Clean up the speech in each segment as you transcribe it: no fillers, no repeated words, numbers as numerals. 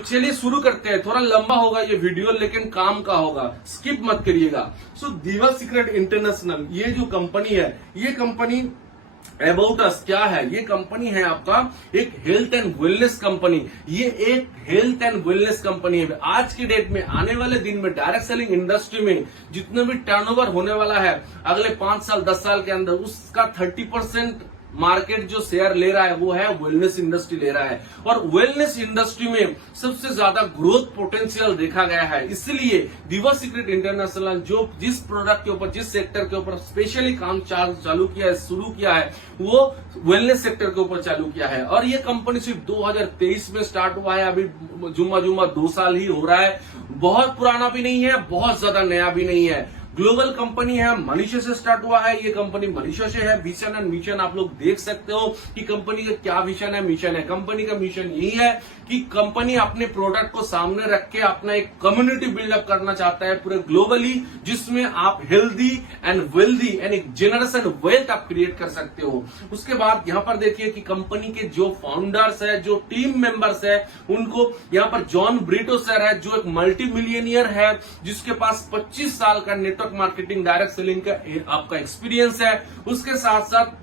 चलिए शुरू करते हैं। थोड़ा लंबा होगा ये वीडियो, लेकिन काम का होगा, स्किप मत करिएगा। सो दिवा सीक्रेट इंटरनेशनल ये जो कंपनी है, ये कंपनी अबाउट अस क्या है? ये कंपनी है आपका एक हेल्थ एंड वेलनेस कंपनी। ये एक हेल्थ एंड वेलनेस कंपनी है। आज की डेट में, आने वाले दिन में डायरेक्ट सेलिंग इंडस्ट्री में जितना भी टर्नओवर होने वाला है अगले 5 साल 10 साल के अंदर, उसका 30% मार्केट जो शेयर ले रहा है वो है वेलनेस इंडस्ट्री ले रहा है। और वेलनेस इंडस्ट्री में सबसे ज्यादा ग्रोथ पोटेंशियल देखा गया है। इसलिए दिवा सीक्रेट इंटरनेशनल जो जिस प्रोडक्ट के ऊपर, जिस सेक्टर के ऊपर स्पेशली काम चालू किया है, शुरू किया है, वो वेलनेस सेक्टर के ऊपर चालू किया है। और ये कंपनी सिर्फ 2023 में स्टार्ट हुआ है। अभी जुम्मा 2 साल ही हो रहा है। बहुत पुराना भी नहीं है, बहुत ज्यादा नया भी नहीं है। ग्लोबल कंपनी है, मलेशिया से स्टार्ट हुआ है। ये कंपनी मलेशिया से है। विजन एंड मिशन आप लोग देख सकते हो कि कंपनी का क्या विजन है, मिशन है। कंपनी का मिशन यही है कि कंपनी अपने प्रोडक्ट को सामने रख के अपना एक कम्युनिटी बिल्डअप करना चाहता है पूरे ग्लोबली, जिसमें आप हेल्दी एंड वेल्दी एंड एक जनरेशन वेल्थ आप क्रिएट कर सकते हो। उसके बाद यहाँ पर देखिए कि कंपनी के जो फाउंडर्स है, जो टीम मेंबर्स है, उनको यहाँ पर जॉन ब्रिटो सर है, जो एक मल्टी मिलियनियर है, जिसके पास 25 साल का नेटवर्क मार्केटिंग डायरेक्ट सेलिंग का आपका एक्सपीरियंस है। उसके साथ साथ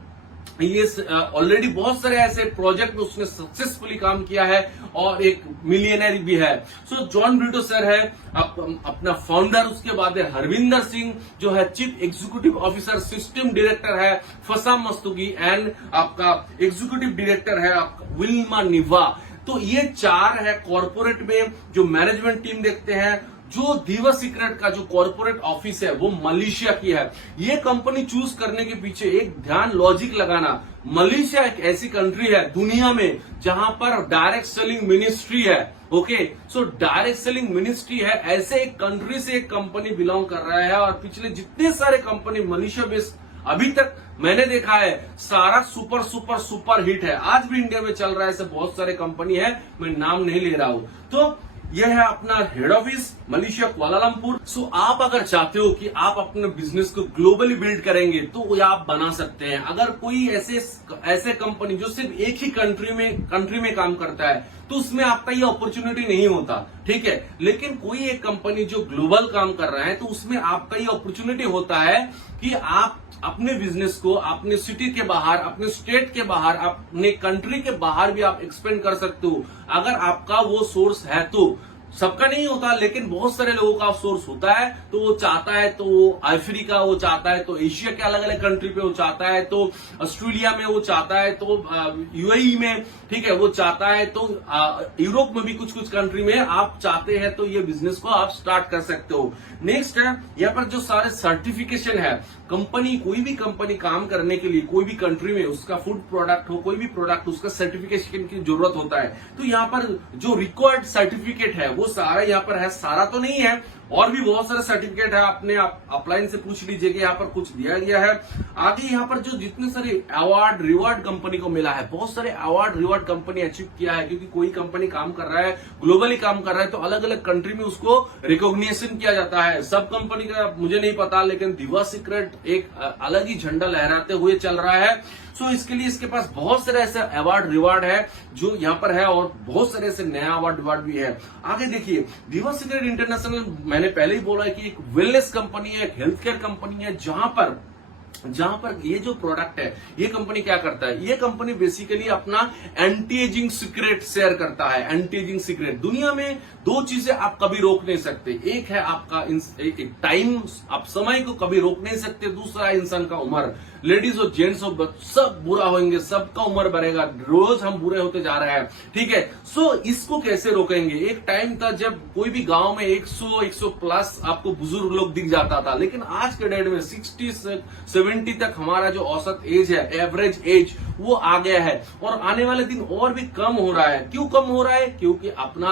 ये ऑलरेडी बहुत सारे ऐसे प्रोजेक्ट में उसने सक्सेसफुली काम किया है और एक मिलियनर भी है। सो जॉन ब्रिटो सर है अपना फाउंडर। उसके बाद है हरविंदर सिंह जो है chief executive officer, system director है फसाम मस्तुगी, एंड आपका एग्जीक्यूटिव डायरेक्टर है आपका विल्मा निवा। तो ये 4 है। कॉर्पोरेट में जो मैनेजमेंट टीम देखते हैं, जो दिवा सीक्रेट का जो कॉर्पोरेट ऑफिस है वो मलेशिया की है। ये कंपनी चूज करने के पीछे एक ध्यान लॉजिक लगाना, मलेशिया एक ऐसी कंट्री है दुनिया में जहां पर डायरेक्ट सेलिंग मिनिस्ट्री है। Okay, so direct selling ministry है, ऐसे एक कंट्री से एक कंपनी बिलोंग कर रहा है। और पिछले जितने सारे कंपनी मलेशिया बेस्ड अभी तक मैंने देखा है, सारा सुपर सुपर सुपर हिट है। आज भी इंडिया में चल रहा है, ऐसे बहुत सारे कंपनी है, मैं नाम नहीं ले रहा हूं। तो यह है अपना हेड ऑफिस मलेशिया कुआलालंपुर। सो आप अगर चाहते हो कि आप अपने बिजनेस को ग्लोबली बिल्ड करेंगे तो वो आप बना सकते हैं। अगर कोई ऐसे कंपनी जो सिर्फ एक ही कंट्री में काम करता है तो उसमें आपका ये अपॉर्चुनिटी नहीं होता, ठीक है। लेकिन कोई एक कंपनी जो ग्लोबल काम कर रहा है तो उसमें आपका ये अपॉर्चुनिटी होता है कि आप अपने बिजनेस को अपने सिटी के बाहर, अपने स्टेट के बाहर, अपने कंट्री के बाहर भी आप एक्सपेंड कर सकते हो, अगर आपका वो सोर्स है तो। सबका नहीं होता, लेकिन बहुत सारे लोगों का सोर्स होता है। तो वो चाहता है तो वो अफ्रीका, वो चाहता है तो एशिया के अलग अलग कंट्री पे वो चाहता है, तो ऑस्ट्रेलिया में वो चाहता है, तो यूएई में, ठीक है, वो चाहता है, तो यूरोप में भी कुछ कुछ कंट्री में आप चाहते हैं तो ये बिजनेस को आप स्टार्ट कर सकते हो। नेक्स्ट है यहाँ पर जो सारे सर्टिफिकेशन है, कंपनी, कोई भी कंपनी काम करने के लिए कोई भी कंट्री में, उसका फूड प्रोडक्ट हो, कोई भी प्रोडक्ट, उसका सर्टिफिकेशन की जरूरत होता है। तो यहाँ पर जो रिक्वायर्ड सर्टिफिकेट है वो सारा यहाँ पर है। सारा तो नहीं है, और भी बहुत सारे सर्टिफिकेट है। आपने अपलाइन से पूछ लीजिए कि यहाँ पर कुछ दिया गया है। आगे यहाँ पर जो जितने सारे अवार्ड रिवार्ड कंपनी को मिला है, बहुत सारे अवार्ड रिवार्ड कंपनी अचीव किया है, क्योंकि कोई कंपनी काम कर रहा है, ग्लोबली काम कर रहा है, तो अलग अलग कंट्री में उसको रिकॉग्निशन किया जाता है। सब कंपनी का मुझे नहीं पता, लेकिन दिवा सीक्रेट एक अलग ही झंडा लहराते हुए चल रहा है। सो इसके लिए इसके पास बहुत सारे ऐसे अवार्ड रिवार्ड है जो यहाँ पर है, और बहुत सारे ऐसे नया अवार्ड रिवार्ड भी है। आगे देखिए, दिवा सीक्रेट इंटरनेशनल मैंने पहले ही बोला है कि एक वेलनेस कंपनी है, एक हेल्थ केयर कंपनी है, जहां पर ये जो प्रोडक्ट है, ये कंपनी क्या करता है, ये कंपनी बेसिकली अपना एंटी एजिंग सीक्रेट शेयर करता है। एंटी एजिंग सीक्रेट, दुनिया में 2 चीजें आप कभी रोक नहीं सकते। एक है आपका एक टाइम, आप समय को कभी रोक नहीं सकते। दूसरा है इंसान का उम्र। लेडीज हो, जेंट्स हो, सब बुरा होंगे, सबका उम्र बढ़ेगा, रोज हम बुरे होते जा रहे हैं, ठीक है। सो इसको कैसे रोकेंगे? एक टाइम था जब कोई भी गांव में 100 प्लस आपको बुजुर्ग लोग दिख जाता था, लेकिन आज के डेट में 60-70 तक हमारा जो औसत एज है, एवरेज एज, वो आ गया है। और आने वाले दिन और भी कम हो रहा है। क्यों कम हो रहा है? क्योंकि अपना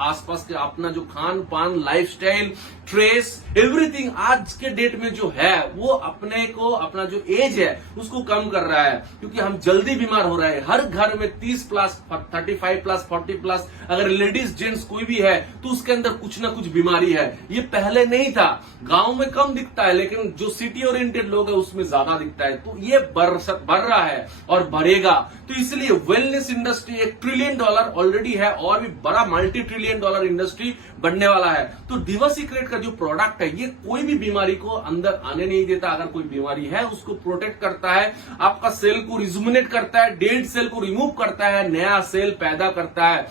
आसपास के अपना जो खान पान, लाइफस्टाइल, ट्रेस, एवरीथिंग आज के डेट में जो है वो अपने को, अपना जो एज है उसको कम कर रहा है, क्योंकि हम जल्दी बीमार हो रहे हैं। हर घर में 30 प्लस, 35 प्लस, 40 प्लस अगर लेडीज जेंट्स कोई भी है तो उसके अंदर कुछ ना कुछ बीमारी है। ये पहले नहीं था, गांव में कम दिखता है, लेकिन जो सिटी ओरिएंटेड लोग है उसमें ज्यादा दिखता है। तो ये बढ़ रहा है, और बढ़ेगा। तो इसलिए वेलनेस इंडस्ट्री एक $1 ट्रिलियन ऑलरेडी है और भी बड़ा $multi-trillion इंडस्ट्री बनने वाला है। तो दिवा सीक्रेट का जो प्रोडक्ट है ये कोई भी बीमारी को अंदर आने नहीं देता। अगर कोई बीमारी है उसको प्रोटेक्ट करता है, आपका सेल को रिजुमिनेट करता है, डेड सेल को रिमूव करता है, नया सेल पैदा करता है।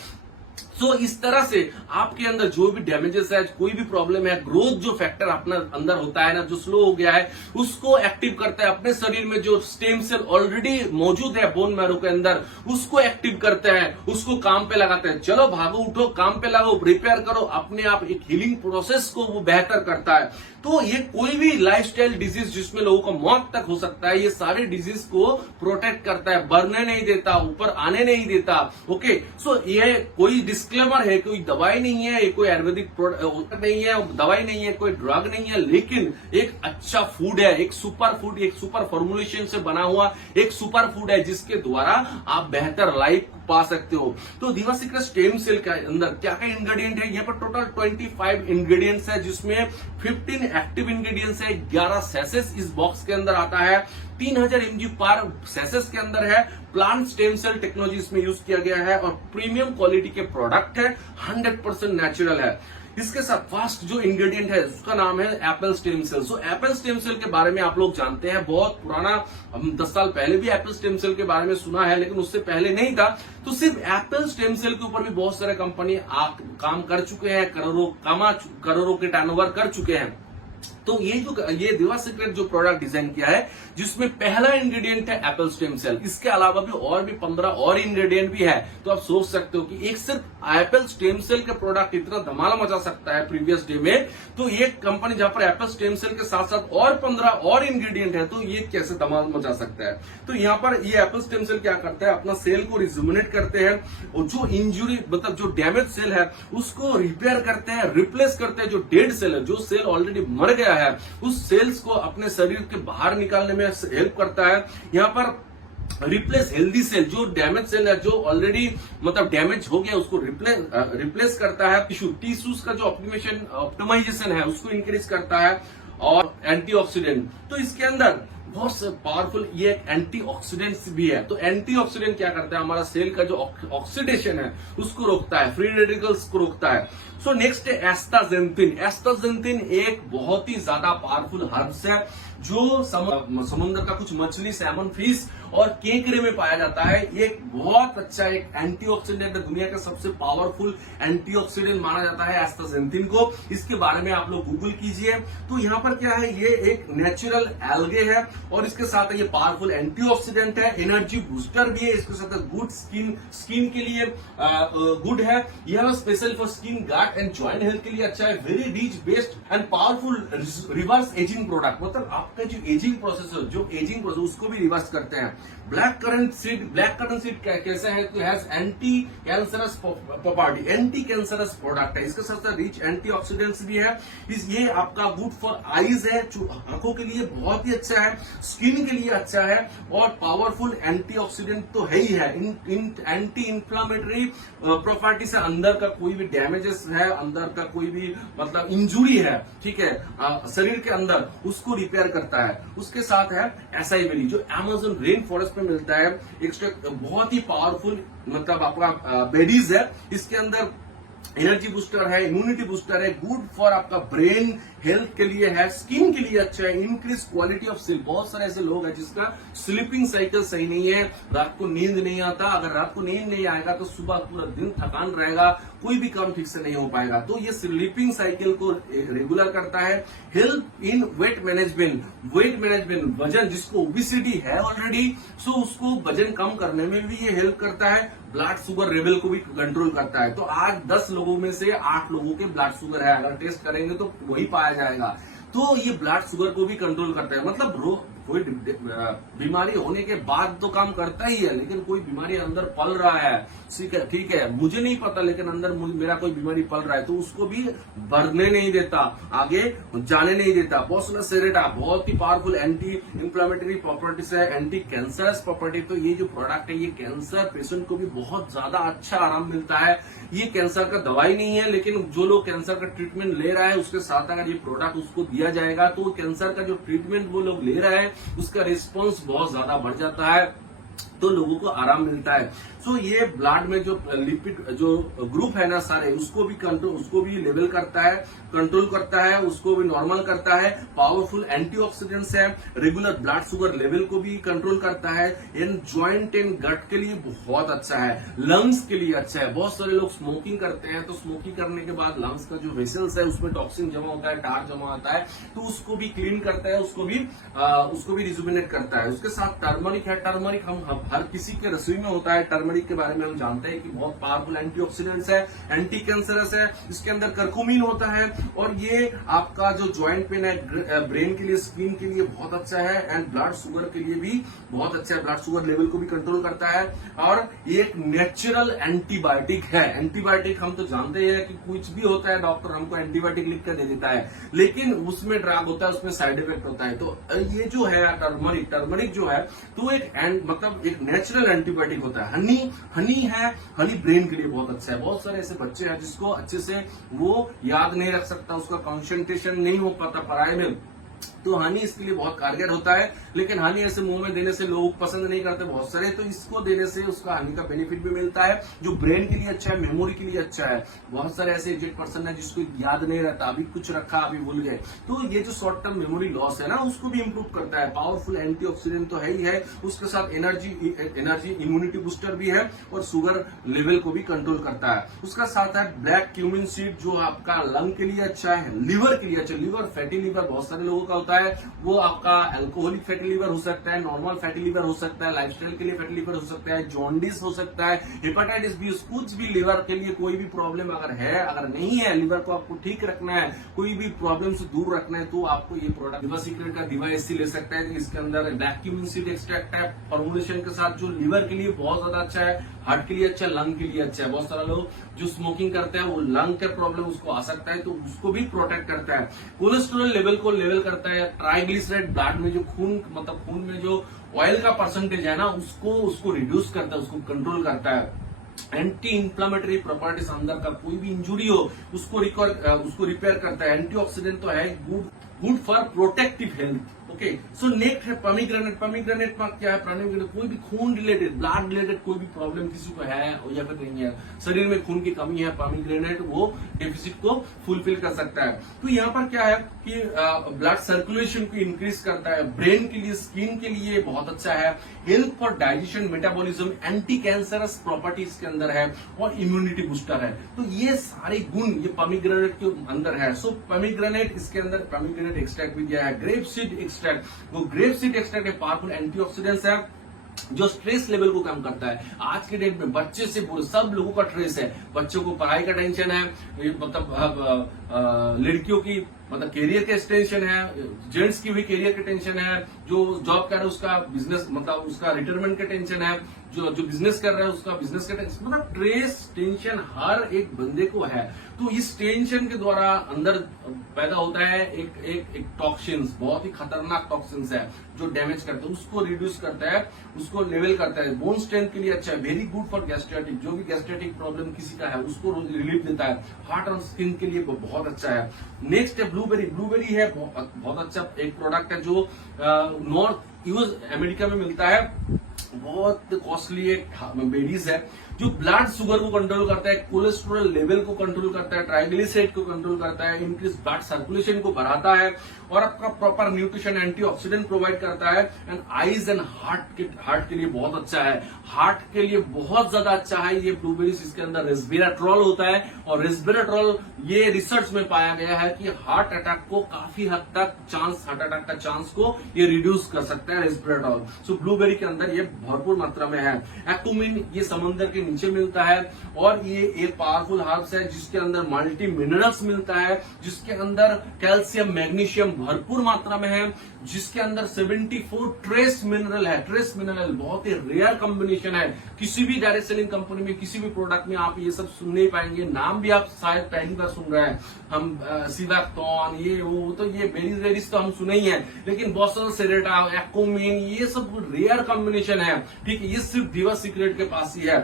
तो इस तरह से आपके अंदर जो भी डैमेजेस है, कोई भी प्रॉब्लम है, ग्रोथ जो फैक्टर अपना अंदर होता है ना, जो स्लो हो गया है उसको एक्टिव करता है। अपने शरीर में जो स्टेम सेल ऑलरेडी मौजूद है बोन मैरो के अंदर उसको एक्टिव करते हैं, उसको काम पे लगाते हैं। चलो भागो उठो, काम पे लगाओ, रिपेयर करो, अपने आप एक हीलिंग प्रोसेस को वो बेहतर करता है। तो ये कोई भी लाइफस्टाइल डिजीज जिसमें लोगों को मौत तक हो सकता है, ये सारे डिजीज को प्रोटेक्ट करता है, बढ़ने नहीं देता, ऊपर आने नहीं देता। ओके, सो ये कोई डिस्क्लेमर है, कोई दवाई नहीं है, ये कोई आयुर्वेदिक प्रोडक्ट नहीं है, दवाई नहीं है, कोई ड्रग नहीं है, लेकिन एक अच्छा फूड है, एक सुपर फूड, एक सुपर फॉर्मुलेशन से बना हुआ एक सुपर फूड है जिसके द्वारा आप बेहतर लाइफ पा सकते हो। तो दिवा सीक्रेट स्टेम सेल के अंदर क्या क्या इंग्रेडिएंट है, यहाँ पर टोटल 25 इंग्रेडिएंट्स है जिसमें 15 एक्टिव इंग्रेडिएंट्स है, 11 सेसेस इस बॉक्स के अंदर आता है, 3000 mg पर सेसेस के अंदर है। प्लांट स्टेम सेल टेक्नोलॉजी इसमें यूज किया गया है और प्रीमियम क्वालिटी के प्रोडक्ट है, 100% नेचुरल है। इसके साथ फर्स्ट जो इंग्रेडिएंट है उसका नाम है Apple stem cell. So Apple stem cell के बारे में आप लोग जानते हैं, बहुत पुराना, 10 साल पहले भी एप्पल स्टेम सेल के बारे में सुना है, लेकिन उससे पहले नहीं था। तो सिर्फ एप्पल स्टेम सेल के ऊपर भी बहुत सारे कंपनी काम कर चुके हैं, करोड़ों के टर्नओवर कर चुके हैं। तो ये दिवा सीक्रेट जो प्रोडक्ट डिजाइन किया है जिसमें पहला इंग्रेडिएंट है एप्पल स्टेम सेल, इसके अलावा भी 15 और इंग्रेडिएंट भी है। तो आप सोच सकते हो कि एक सिर्फ एप्पल स्टेम सेल का प्रोडक्ट इतना धमाल मचा सकता है प्रीवियस डे में। तो ये कंपनी जहां पर एप्पल स्टेम सेल के साथ साथ और 15 और इंग्रेडिएंट है, तो ये कैसे धमाल मचा सकता है। तो यहाँ पर ये एप्पल स्टेम सेल क्या करता है, अपना सेल को रिजुमिनेट करते हैं और जो इंजुरी मतलब जो डैमेज सेल है उसको रिपेयर करते हैं, रिप्लेस करते हैं। जो डेड सेल है, जो सेल ऑलरेडी मर गया है, उस सेल्स को अपने शरीर के बाहर निकालने में हेल्प करता है। यहाँ पर रिप्लेस हेल्दी सेल, जो डैमेज सेल है, जो ऑलरेडी मतलब डैमेज हो गया, उसको रिप्लेस करता है। टिश्यूज का जो ऑप्टिमाइजेशन है उसको इंक्रीज करता है और एंटीऑक्सीडेंट। तो इसके अंदर बहुत पावरफुल ये एंटीऑक्सीडेंट्स भी है। तो एंटीऑक्सीडेंट क्या करता है, हमारा सेल का जो ऑक्सीडेशन है उसको रोकता है, फ्री रेडिकल्स को रोकता है। सो नेक्स्ट है एस्टाजेंथिन। एस्टाजेंथिन एक बहुत ही ज्यादा पावरफुल हर्ब्स है जो समुद्र का कुछ मछली, सैमन, फिश और केकड़े में पाया जाता है। ये बहुत अच्छा एक एंटीऑक्सीडेंट है, दुनिया का सबसे पावरफुल एंटीऑक्सीडेंट माना जाता है एस्टाजेंथिन को। इसके बारे में आप लोग गूगल कीजिए। तो यहाँ पर क्या है, ये एक नेचुरल एल्गे है और इसके साथ ये पावरफुल एंटीऑक्सीडेंट है, एनर्जी बूस्टर भी है, इसके साथ गुड स्किन के लिए गुड है। यह special for skin, guard and joint health के लिए अच्छा है। Very rich, best and powerful reverse ageing product, मतलब आपका जो एजिंग प्रोसेस है, जो एजिंग प्रोसेस उसको भी रिवर्स करते हैं। ब्लैक करंट सीड कैसा है, तो has anti cancerous property, anti cancerous product है। इसके साथ साथ रिच एंटीऑक्सीडेंट्स भी है। ये आपका गुड फॉर आईज है, आंखों के लिए बहुत ही अच्छा है, स्किन के लिए अच्छा है और पावरफुल एंटीऑक्सीडेंट तो है ही है। एंटी इंफ्लामेटरी प्रॉपर्टी से अंदर का कोई भी डैमेजेस है, अंदर का कोई भी मतलब इंजुरी है, ठीक है, शरीर के अंदर, उसको रिपेयर करता है। उसके साथ है एसाई बेरी जो अमेज़न रेन फॉरेस्ट में मिलता है, एक बहुत ही पावरफुल मतलब आपका बेरीज है। इसके अंदर एनर्जी बूस्टर है, इम्यूनिटी बूस्टर है, गुड फॉर आपका ब्रेन हेल्थ के लिए है, स्किन के लिए अच्छा है, इंक्रीज क्वालिटी ऑफ स्लीप। बहुत सारे ऐसे लोग हैं जिसका स्लीपिंग साइकिल सही नहीं है, रात को नींद नहीं आता। अगर रात को नींद नहीं आएगा तो सुबह पूरा दिन थकान रहेगा, कोई भी काम ठीक से नहीं हो पाएगा। तो ये स्लीपिंग साइकिल को रेगुलर करता है। हेल्प इन वेट मैनेजमेंट, वजन जिसको ओबेसिटी है ऑलरेडी, सो उसको वजन कम करने में भी ये हेल्प करता है। ब्लड शुगर लेवल को भी कंट्रोल करता है। तो आज 10 लोगों में से 8 लोगों के ब्लड शुगर है, अगर टेस्ट करेंगे तो वही पाया जाएगा। तो ये ब्लड शुगर को भी कंट्रोल करता है। मतलब कोई बीमारी होने के बाद तो काम करता ही है, लेकिन कोई बीमारी अंदर पल रहा है, ठीक है, मुझे नहीं पता, लेकिन अंदर मेरा कोई बीमारी पल रहा है, तो उसको भी बढ़ने नहीं देता, आगे जाने नहीं देता। पॉसलस सेरेटा बहुत ही पावरफुल एंटी इंफ्लेमेटरी प्रॉपर्टीज है, एंटी कैंसरस प्रॉपर्टी। तो ये जो प्रोडक्ट है ये कैंसर पेशेंट को भी बहुत ज्यादा अच्छा आराम मिलता है। ये कैंसर का दवाई नहीं है, लेकिन जो लोग कैंसर का ट्रीटमेंट ले रहा है उसके साथ अगर ये प्रोडक्ट उसको दिया जाएगा तो कैंसर का जो ट्रीटमेंट वो लोग ले रहे हैं उसका रिस्पॉन्स बहुत ज्यादा बढ़ जाता है। तो लोगों को आराम मिलता है। सो ये ब्लड में जो लिपिड जो ग्रुप है ना सारे, उसको भी लेवल करता है, कंट्रोल करता है, उसको भी नॉर्मल करता है। पावरफुल एंटीऑक्सीडेंट्स है, रेगुलर ब्लड शुगर लेवल को भी कंट्रोल करता है। इन जॉइंट एंड गट के लिए बहुत अच्छा है, लंग्स के लिए अच्छा है। बहुत सारे लोग स्मोकिंग करते हैं, तो स्मोकिंग करने के बाद लंग्स का जो वेसल्स है उसमें टॉक्सिन जमा होता है, टार जमा होता है, तो उसको भी क्लीन करता है, उसको भी रिजुविनेट करता है। उसके साथ टर्मरिक है। टर्मरिक हम हर किसी के रसोई में होता है। टर्मरिक के बारे में हम जानते हैं कि बहुत पावरफुल एंटीऑक्सीडेंट्स है, एंटी कैंसरस है। इसके अंदर कर्कुमिन होता है और ये आपका जो ज्वाइंट पेन है, ब्रेन के लिए, स्किन के लिए बहुत अच्छा है एंड ब्लड शुगर के लिए भी बहुत अच्छा है। ब्लड शुगर लेवल को भी कंट्रोल करता है और ये एक नेचुरल एंटीबायोटिक है। एंटीबायोटिक हम तो जानते हैं कि कुछ भी होता है डॉक्टर हमको एंटीबायोटिक लिख कर दे देता है, लेकिन उसमें ड्रग होता है, उसमें साइड इफेक्ट होता है। तो ये जो है टर्मरिक जो है तो एक नेचुरल एंटीबायोटिक होता है। हनी है, हनी ब्रेन के लिए बहुत अच्छा है। बहुत सारे ऐसे बच्चे हैं जिसको अच्छे से वो याद नहीं रख सकता, उसका कंसंट्रेशन नहीं हो पाता पढ़ाई में, तो हनी इसके लिए बहुत कारगर होता है। लेकिन हनी ऐसे मुंह में देने से लोग पसंद नहीं करते बहुत सारे, तो इसको देने से उसका हनी का बेनिफिट भी मिलता है, जो ब्रेन के लिए अच्छा है, मेमोरी के लिए अच्छा है। बहुत सारे ऐसे एजेड पर्सन है जिसको याद नहीं रहता, अभी कुछ रखा अभी भूल गए, तो ये जो शॉर्ट टर्म मेमोरी लॉस है ना, उसको भी इंप्रूव करता है। पावरफुल एंटीऑक्सीडेंट तो है ही है, उसके साथ एनर्जी इम्यूनिटी बूस्टर भी है और शुगर लेवल को भी कंट्रोल करता है। उसका साथ है ब्लैक क्यूमिन सीड, जो आपका लंग के लिए अच्छा है, लिवर के लिए अच्छा। लिवर, फैटी लिवर बहुत सारे लोगों का होता है, वो आपका अल्कोहलिक फैटी लिवर हो सकता है, नॉर्मल फैटी लिवर हो सकता है, लाइफस्टाइल के लिए फैटी लिवर हो सकता है, जॉन्डिस हो सकता है, हेपेटाइटिस बी, कुछ भी लिवर के लिए कोई भी प्रॉब्लम अगर है, अगर नहीं है, लिवर को आपको ठीक रखना है, कोई भी प्रॉब्लम से दूर रखना है, तो आपको ये प्रोडक्ट दिवा सीक्रेट का दिवा एससी ले सकता है। इसके अंदर ब्लैक क्यूमिन सीड एक्सट्रैक्ट है फॉर्मुलेशन के साथ, जो लिवर के लिए बहुत ज्यादा अच्छा है, हार्ट के लिए अच्छा है, लंग के लिए अच्छा है। बहुत सारे लोग जो स्मोकिंग करते हैं वो लंग के प्रॉब्लम उसको आ सकता है, तो उसको भी प्रोटेक्ट करता है। कोलेस्ट्रॉल लेवल को लेवल करता है। ट्राइग्लिसराइड, ब्लड में जो खून में जो ऑयल का परसेंटेज है ना, उसको रिड्यूस करता है, उसको कंट्रोल करता है। एंटी इंफ्लामेटरी प्रॉपर्टीज, अंदर का कोई भी इंजुरी हो उसको रिपेयर करता है। एंटीऑक्सीडेंट तो है, good for protective health. Okay, so next है पॉमीग्रेनेट। पॉमीग्रेनेट में क्या है? पॉमीग्रेनेट कोई भी खून रिलेटेड, ब्लड रिलेटेड कोई भी प्रॉब्लम किसी को है या फिर नहीं है, शरीर में खून की कमी है, पॉमीग्रेनेट वो डेफिसिट को फुलफिल कर सकता है। तो यहाँ पर क्या है कि ब्लड सर्कुलेशन को इंक्रीज करता है, ब्रेन के लिए, स्किन के लिए बहुत अच्छा है, health for digestion, metabolism, anti cancerous properties के अंदर है और इम्यूनिटी बूस्टर है। तो ये सारे गुण ये पॉमीग्रेनेट के अंदर है। सो पॉमीग्रेनेट, इसके अंदर पॉमीग्रेनेट एक्सट्रैक्ट भी दिया है, ग्रेप सीड एक्सट्रैक्ट। वो ग्रेप सीड एक्सट्रैक्ट एक पावरफुल एंटीऑक्सीडेंट्स है जो स्ट्रेस लेवल को कम करता है। आज के डेट में बच्चे से पूरे सब लोगों का स्ट्रेस है, बच्चों को पढ़ाई का टेंशन है, मतलब लड़कियों की मतलब कैरियर के टेंशन है, जेंट्स की भी कैरियर के टेंशन है, जो जॉब कर रहा है उसका बिजनेस मतलब उसका रिटायरमेंट का टेंशन है, जो बिजनेस कर रहा है उसका बिजनेस का टेंशन, मतलब स्ट्रेस टेंशन हर एक बंदे को है। तो इस टेंशन के द्वारा अंदर पैदा होता है एक टॉक्सिन्स, बहुत ही खतरनाक टॉक्सिन्स है जो डैमेज करते हैं, उसको रिड्यूस करता है, उसको लेवल करता है। बोन स्ट्रेंथ के लिए अच्छा है, वेरी गुड फॉर गैस्ट्रेटिक, जो भी गैस्ट्रेटिक प्रॉब्लम किसी का है उसको रिलीफ देता है। हार्ट और स्किन के लिए बहुत अच्छा है। नेक्स्ट है ब्लूबेरी। ब्लूबेरी है बहुत अच्छा एक प्रोडक्ट है जो नॉर्थ यूएस अमेरिका में मिलता है, बहुत कॉस्टली एक बेरीज है जो ब्लड शुगर को कंट्रोल करता है, कोलेस्ट्रॉल लेवल को कंट्रोल करता है, ट्राइग्लिसराइड को कंट्रोल करता है, इंक्रीज ब्लड सर्कुलेशन को बढ़ाता है और आपका प्रॉपर न्यूट्रिशन, एंटीऑक्सीडेंट प्रोवाइड करता है। एंड आईज एंड हार्ट के लिए बहुत अच्छा है, हार्ट के लिए बहुत ज्यादा अच्छा है ये ब्लूबेरीज। इसके अंदर रेस्वेराट्रॉल होता है और रेस्वेराट्रॉल ये रिसर्च में पाया गया है कि हार्ट अटैक को काफी हद तक हार्ट अटैक का चांस को ये रिड्यूस कर सकता है रेस्वेराट्रॉल। सो ब्लूबेरी के अंदर ये भरपूर मात्रा में है। एक्टोमिन ये समुद्र के नीचे मिलता है और ये एक पावरफुल हर्ब्स है जिसके अंदर मल्टी मिनरल्स मिलता है, जिसके अंदर कैल्शियम, मैग्नीशियम भरपूर मात्रा में है, जिसके अंदर 74 ट्रेस मिनरल है। ट्रेस मिनरल बहुत ही रेयर कॉम्बिनेशन है, किसी भी डायरेक्ट सेलिंग कंपनी में किसी भी प्रोडक्ट में आप ये सब सुन नहीं पाएंगे। नाम भी आप शायद पहली बार सुन रहे हैं, हम सिवाक्टोन ये वो, तो ये बेरीज तो हम सुने ही है, लेकिन बॉसल सेरेटा, एक्कोमिन ये सब रेयर कॉम्बिनेशन है। ठीक है, ये सिर्फ दिवा सीक्रेट के पास ही है।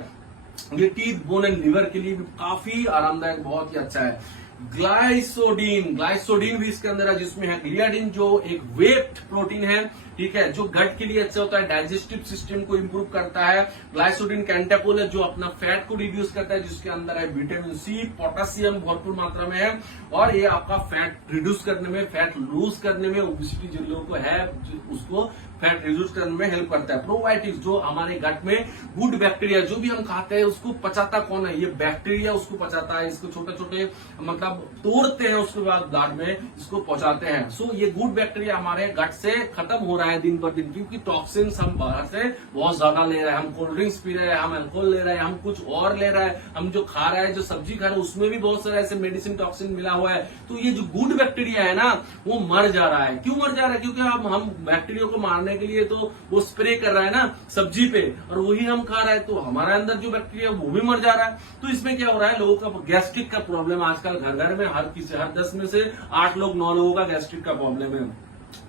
ये टीथ, बोन एंड लिवर के लिए भी काफी आरामदायक, बहुत ही अच्छा है। ग्लाइसोडीन भी इसके अंदर है, जिसमें है ग्लियाडिन जो एक वेट प्रोटीन है, ठीक है, जो गट के लिए अच्छा होता है, डाइजेस्टिव सिस्टम को इंप्रूव करता है। ग्लाइसोडीन कैंटापोल है जो अपना फैट को रिड्यूस करता है, जिसके अंदर है विटामिन सी, पोटेशियम भरपूर मात्रा में है, और ये आपका फैट रिड्यूस करने में, फैट लूज करने में, ओबेसिटी जिन लोगों को है उसको फैट रिड्यूस करने में हेल्प करता है। प्रोबायोटिक्स जो हमारे गट में गुड बैक्टीरिया जो भी हम खाते हैं उसको पचाता कौन है, ये बैक्टीरिया उसको पचाता है, इसको छोटे छोटे मतलब तोड़ते हैं, उसके बाद गट में इसको पहुंचाते हैं। सो ये गुड बैक्टीरिया हमारे गट से खत्म हो रहा है दिन पर दिन, क्योंकि टॉक्सिन्स हम बाहर से बहुत ज्यादा ले रहे हैं, हम कोल्ड ड्रिंक्स पी रहे हैं, हम अल्कोहल ले रहे हैं, हम कुछ और ले रहे हैं, हम जो खा रहे हैं, जो सब्जी खा रहे हैं उसमें भी बहुत सारे ऐसे मेडिसिन टॉक्सिन मिला हुआ है। तो ये जो गुड बैक्टीरिया है ना वो मर जा रहा है। क्यों मर जा रहा है? क्योंकि अब हम बैक्टीरिया को मारने के लिए तो वो स्प्रे कर रहा है ना सब्जी पे, और वही हम खा रहे हैं, तो हमारे अंदर जो बैक्टीरिया वो भी मर जा रहा है। तो इसमें क्या हो रहा है, लोगों का गैस्ट्रिक का प्रॉब्लम आजकल घर घर में, हर 10 में से 8 लोग 9 लोगों का गैस्ट्रिक का प्रॉब्लम है।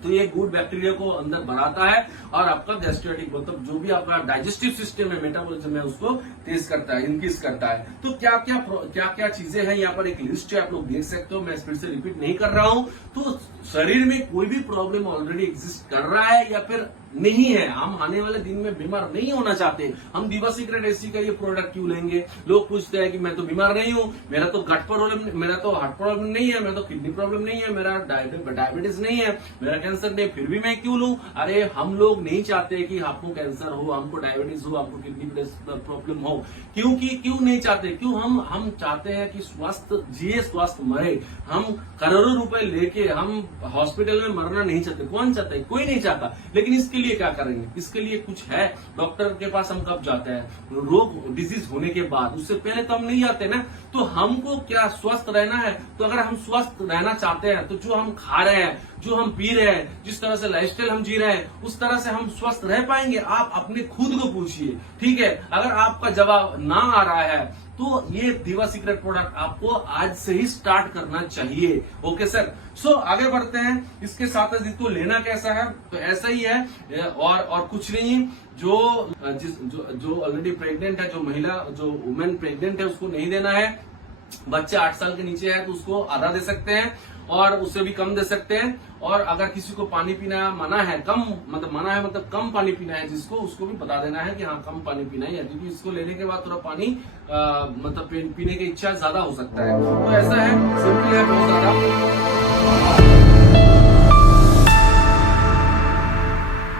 तो ये गुड बैक्टीरिया को अंदर बढ़ाता है और आपका गैस्ट्रेटिक मतलब जो भी आपका डाइजेस्टिव सिस्टम है, मेटाबॉलिज्म है, उसको तेज करता है, इंक्रीज करता है। तो क्या क्या चीजें हैं, यहाँ पर एक लिस्ट है, आप लोग देख सकते हो, मैं फिर से रिपीट नहीं कर रहा हूं। तो शरीर में कोई भी प्रॉब्लम ऑलरेडी एग्जिस्ट कर रहा है या फिर नहीं है, हम आने वाले दिन में बीमार नहीं होना चाहते, हम दिवा सीक्रेट एसी का ये प्रोडक्ट क्यों लेंगे? लोग पूछते हैं कि मैं तो बीमार नहीं हूं, मेरा तो गट प्रॉब्लम, मेरा तो हार्ट प्रॉब्लम नहीं है, मेरा तो किडनी प्रॉब्लम नहीं है, मेरा डायबिटीज नहीं है, मेरा कैंसर नहीं, फिर भी मैं क्यों लूं? अरे हम लोग नहीं चाहते कि आपको कैंसर हो, हमको डायबिटीज हो, आपको किडनी प्रॉब्लम हो। क्योंकि क्यों नहीं चाहते? क्यों हम चाहते हैं कि स्वस्थ जिए, स्वस्थ मरे। हम करोड़ों रुपए लेके हम हॉस्पिटल में मरना नहीं चाहते। कौन चाहता है? कोई नहीं चाहता। लेकिन इसके लिए क्या करेंगे? इसके लिए कुछ है? डॉक्टर के पास हम कब जाते हैं? रोग डिजीज होने के बाद, उससे पहले तो हम नहीं जाते ना। तो हमको क्या स्वस्थ रहना है? तो अगर हम स्वस्थ रहना चाहते हैं तो जो हम खा रहे हैं, जो हम पी रहे हैं, जिस तरह से लाइफस्टाइल हम जी रहे हैं, उस तरह से हम स्वस्थ रह पाएंगे? आप अपने खुद को पूछिए, ठीक है? अगर आपका जवाब ना आ रहा है तो ये दिवा सीक्रेट प्रोडक्ट आपको आज से ही स्टार्ट करना चाहिए। ओके सर, सो आगे बढ़ते हैं। इसके साथ इसको लेना कैसा है? तो ऐसा ही है और कुछ नहीं। जो ऑलरेडी प्रेग्नेंट है, जो महिला, जो वुमेन प्रेग्नेंट है, उसको नहीं देना है। बच्चे 8 साल के नीचे है तो उसको आधा दे सकते हैं और उससे भी कम दे सकते हैं। और अगर किसी को पानी पीना मना है, मतलब कम पानी पीना है जिसको, उसको भी बता देना है कि हाँ कम पानी पीना है, क्योंकि इसको लेने के बाद थोड़ा पानी मतलब पीने की इच्छा ज्यादा हो सकता है। तो ऐसा है, सिंपल है, बहुत ज्यादा।